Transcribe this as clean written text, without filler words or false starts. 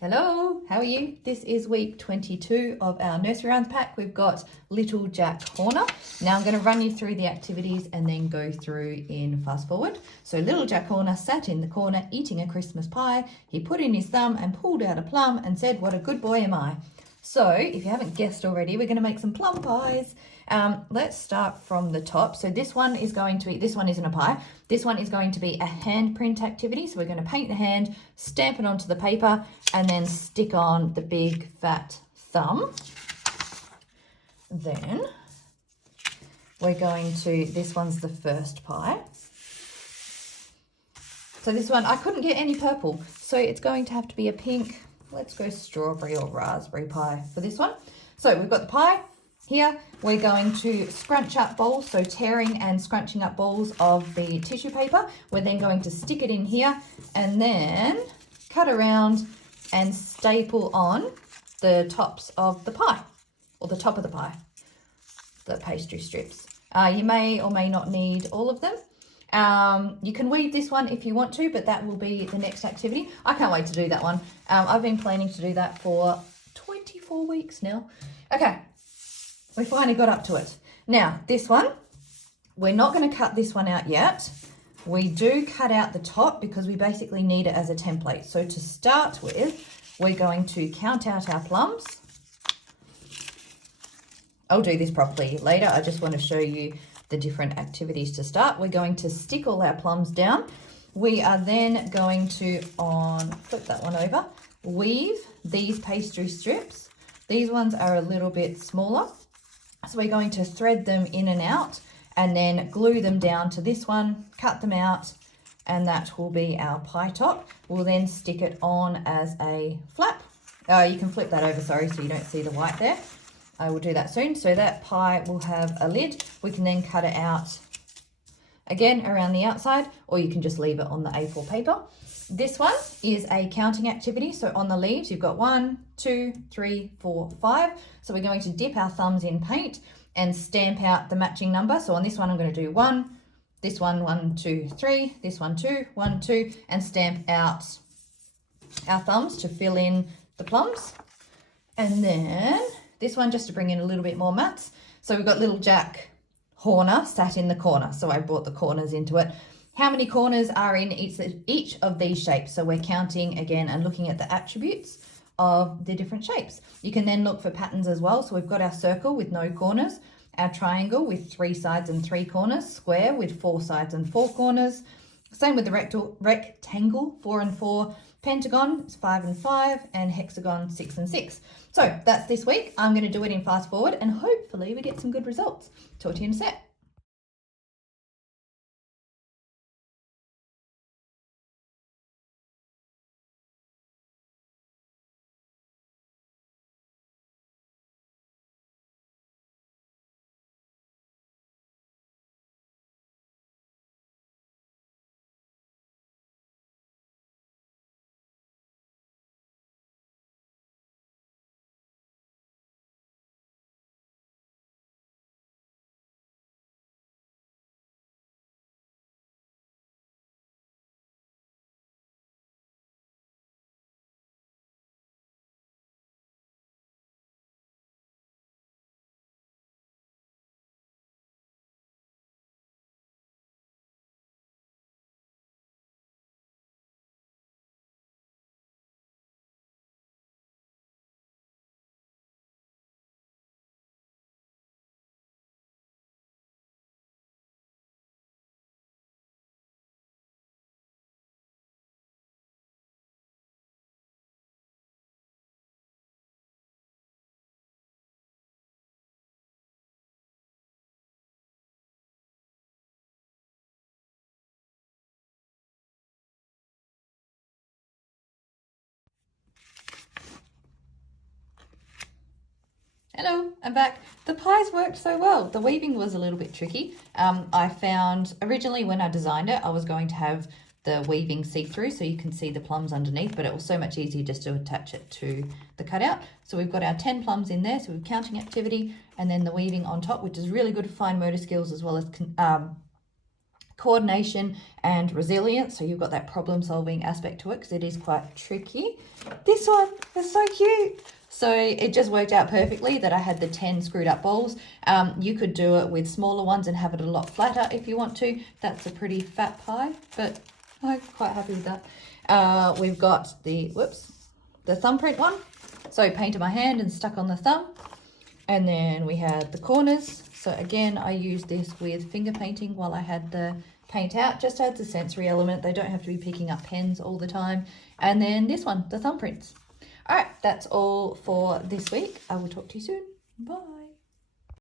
Hello, how are you? This is week 22 of our Nursery Rhymes pack. We've got Little Jack Horner. Now I'm going to run you through the activities and then go through in fast forward. So Little Jack Horner sat in the corner eating a Christmas pie. He put in his thumb and pulled out a plum and said, "What a good boy am I." So if you haven't guessed already, we're going to make some plum pies. Let's start from the top. So this one is going to be, this one isn't a pie. This one is going to be a handprint activity. So we're going to paint the hand, stamp it onto the paper, and then stick on the big fat thumb. Then we're going to, this one's the first pie. So this one, I couldn't get any purple. So it's going to have to be a pink. Let's go strawberry or raspberry pie for this one. So we've got the pie. Here, we're going to scrunch up balls, so tearing and scrunching up balls of the tissue paper. We're then going to stick it in here and then cut around and staple on the tops of the pie, or the top of the pie, the pastry strips. You may or may not need all of them. You can weave this one if you want to, but that will be the next activity. I can't wait to do that one. I've been planning to do that for 24 weeks now. Okay. We finally got up to it. Now, this one, we're not going to cut this one out yet. We do cut out the top because we basically need it as a template. So to start with, we're going to count out our plums. I'll do this properly later. I just want to show you the different activities to start. We're going to stick all our plums down. We are then going to, flip that one over, weave these pastry strips. These ones are a little bit smaller. So we're going to thread them in and out and then glue them down to this one, cut them out, and that will be our pie top. We'll then stick it on as a flap. You can flip that over, sorry, so you don't see the white there. I will do that soon. So that pie will have a lid. We can then cut it out again around the outside, or you can just leave it on the A4 paper. This one is a counting activity. So on the leaves, you've got 1, 2, 3, 4, 5. So we're going to dip our thumbs in paint and stamp out the matching number. So on this one, I'm going to do 1, this one, 1, 2, 3, this one, 2, 1, 2, and stamp out our thumbs to fill in the plums. And then this one, just to bring in a little bit more maths. So we've got Little Jack Horner sat in the corner. So I brought the corners into it. How many corners are in each of these shapes? So we're counting again and looking at the attributes of the different shapes. You can then look for patterns as well. So we've got our circle with no corners, our triangle with 3 sides and 3 corners, square with 4 sides and 4 corners. Same with the rectangle, 4 and 4, pentagon is 5 and 5, and hexagon 6 and 6. So that's this week. I'm going to do it in fast forward and hopefully we get some good results. Talk to you in a sec. Hello, I'm back. The pies worked so well. The weaving was a little bit tricky. I found originally when I designed it, I was going to have the weaving see-through so you can see the plums underneath, but it was so much easier just to attach it to the cutout. So we've got our 10 plums in there, so we've counting activity, and then the weaving on top, which is really good for fine motor skills as well as coordination and resilience. So you've got that problem solving aspect to it because it is quite tricky. This one is so cute. So it just worked out perfectly that I had the 10 screwed up balls. You could do it with smaller ones and have it a lot flatter if you want to. That's a pretty fat pie, but I'm quite happy with that. We've got the thumbprint one. So painted my hand and stuck on the thumb. And then we had the corners. So again, I used this with finger painting while I had the paint out. Just adds a sensory element. They don't have to be picking up pens all the time. And then this one, the thumbprints. All right, that's all for this week. I will talk to you soon. Bye.